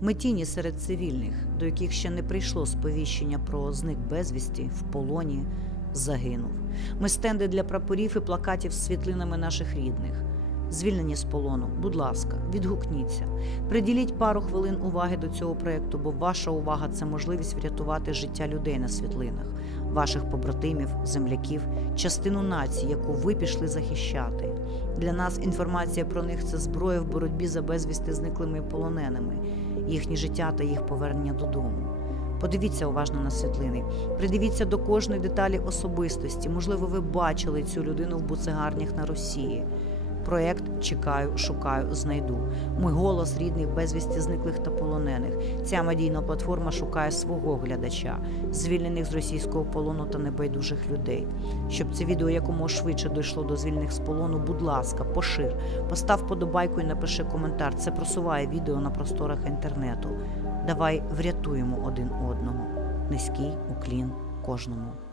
Ми тіні серед цивільних, до яких ще не прийшло сповіщення про зник безвісті, в полоні, загинув. Ми стенди для прапорів і плакатів з світлинами наших рідних. Звільнені з полону, будь ласка, відгукніться. Приділіть пару хвилин уваги до цього проєкту, бо ваша увага це можливість врятувати життя людей на світлинах, ваших побратимів, земляків, частину нації, яку ви пішли захищати. Для нас інформація про них це зброя в боротьбі за безвісти зниклими полоненими, їхні життя та їх повернення додому. Подивіться уважно на світлини, придивіться до кожної деталі особистості. Можливо, ви бачили цю людину в буцегарнях на Росії. Проєкт чекаю, шукаю, знайду. Мій голос рідних безвісті зниклих та полонених. Ця медійна платформа шукає свого глядача, звільнених з російського полону та небайдужих людей. Щоб це відео якомога швидше дійшло до звільнених з полону, будь ласка, пошир, постав подобайку і напиши коментар. Це просуває відео на просторах інтернету. Давай врятуємо один одного. Низький уклін кожному.